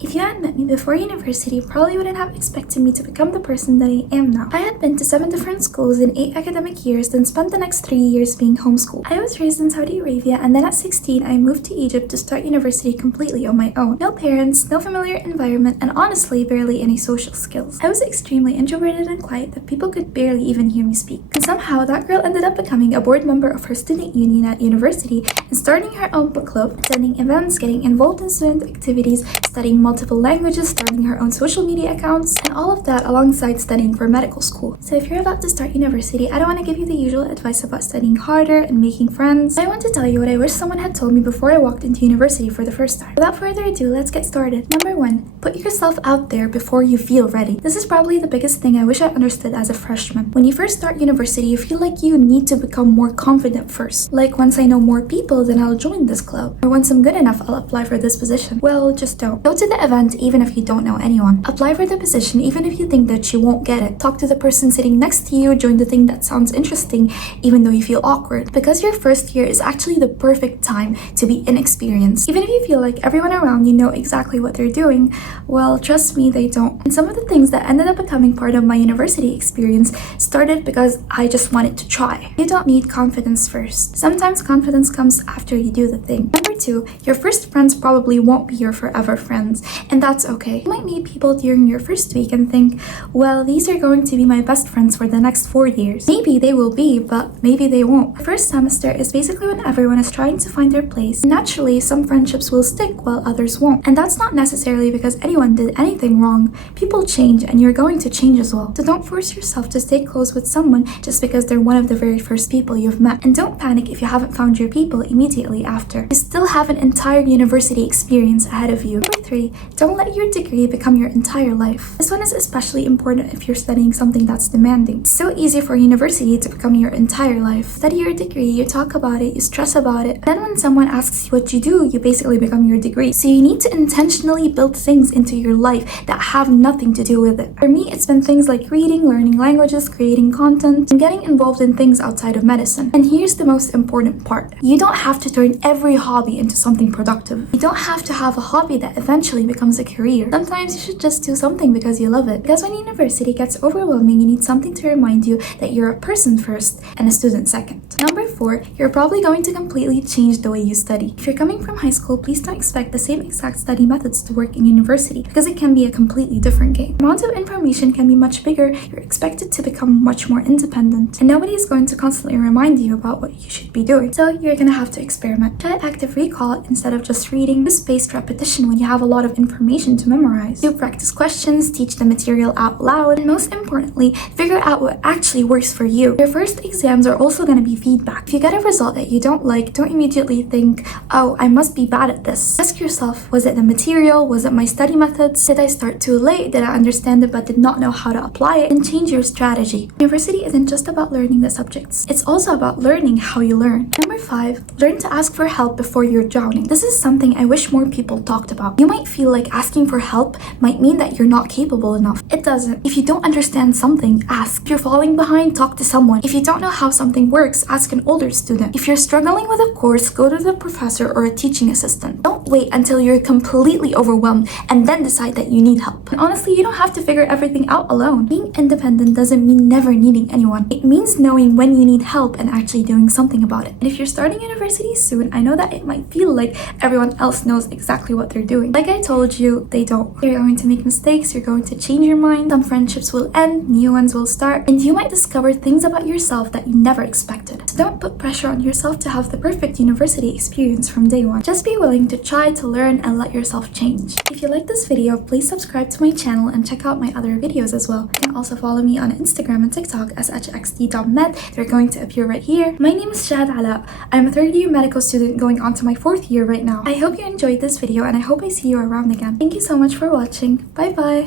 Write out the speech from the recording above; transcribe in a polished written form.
If you had met me before university, you probably wouldn't have expected me to become the person that I am now. I had been to 7 different schools in 8 academic years, then spent the next 3 years being homeschooled. I was raised in Saudi Arabia, and then at 16, I moved to Egypt to start university completely on my own. No parents, no familiar environment, and honestly, barely any social skills. I was extremely introverted and quiet that people could barely even hear me speak. And somehow, that girl ended up becoming a board member of her student union at university and starting her own book club, attending events, getting involved in student activities, studying multiple languages, starting her own social media accounts, and all of that alongside studying for medical school. So if you're about to start university, I don't want to give you the usual advice about studying harder and making friends. I want to tell you what I wish someone had told me before I walked into university for the first time. Without further ado, let's get started. Number 1, put yourself out there before you feel ready. This is probably the biggest thing I wish I understood as a freshman. When you first start university, you feel like you need to become more confident first. Like, once I know more people, then I'll join this club. Or once I'm good enough, I'll apply for this position. Well, just don't. Go to the event even if you don't know anyone. Apply for the position even if you think that you won't get it. Talk to the person sitting next to you, join the thing that sounds interesting even though you feel awkward. Because your first year is actually the perfect time to be inexperienced. Even if you feel like everyone around you know exactly what they're doing, well, trust me, they don't. And some of the things that ended up becoming part of my university experience started because I just wanted to try. You don't need confidence first. Sometimes confidence comes after you do the thing. Number 2, your first friends probably won't be your forever friends, and that's okay. You might meet people during your first week and think, well, these are going to be my best friends for the next 4 years. Maybe they will be, but maybe they won't. The first semester is basically when everyone is trying to find their place. Naturally, some friendships will stick while others won't. And that's not necessarily because anyone did anything wrong. People change and you're going to change as well. So don't force yourself to stay close with someone just because they're one of the very first people you've met. And don't panic if you haven't found your people immediately after. You still have an entire university experience ahead of you. Number 3, don't let your degree become your entire life. This one is especially important if you're studying something that's demanding. It's so easy for university to become your entire life. Study your degree, you talk about it, you stress about it. Then when someone asks you what you do, you basically become your degree. So you need to intentionally build things into your life that have nothing to do with it. For me, it's been things like reading, learning languages, creating content, and getting involved in things outside of medicine. And here's the most important part. You don't have to turn every hobby into something productive. You don't have to have a hobby that eventually becomes a career. Sometimes you should just do something because you love it. Because when university gets overwhelming, you need something to remind you that you're a person first and a student second. Number 4, you're probably going to completely change the way you study. If you're coming from high school, please don't expect the same exact study methods to work in university because it can be a completely different game. The amount of information can be much bigger, you're expected to become much more independent, and nobody is going to constantly remind you about what you should be doing. So you're gonna have to experiment. Try active recall instead of just reading. Use spaced repetition when you have a lot of information to memorize. Do practice questions, teach the material out loud, and most importantly, figure out what actually works for you. Your first exams are also going to be feedback. If you get a result that you don't like, don't immediately think, oh, I must be bad at this. Ask yourself, was it the material? Was it my study methods? Did I start too late? Did I understand it but did not know how to apply it? And change your strategy. University isn't just about learning the subjects. It's also about learning how you learn. Number 5, learn to ask for help before you're drowning. This is something I wish more people talked about. You might feel like asking for help might mean that you're not capable enough. It doesn't. If you don't understand something, ask. If you're falling behind, talk to someone. If you don't know how something works, ask an older student. If you're struggling with a course, go to the professor or a teaching assistant. Don't wait until you're completely overwhelmed and then decide that you need help. And honestly, you don't have to figure everything out alone. Being independent doesn't mean never needing anyone. It means knowing when you need help and actually doing something about it. And if you're starting university soon, I know that it might feel like everyone else knows exactly what they're doing. Like I told you, they don't. You're going to make mistakes, you're going to change your mind, some friendships will end, new ones will start, and you might discover things about yourself that you never expected. So don't put pressure on yourself to have the perfect university experience from day one. Just be willing to try to learn and let yourself change. If you like this video, please subscribe to my channel and check out my other videos as well. You can also follow me on Instagram and TikTok as hxd.med. They're going to appear right here. My name is Shahd Alaa. I'm a third year medical student going on to my 4th year right now. I hope you enjoyed this video and I hope I see you around again. Thank you so much for watching. Bye bye!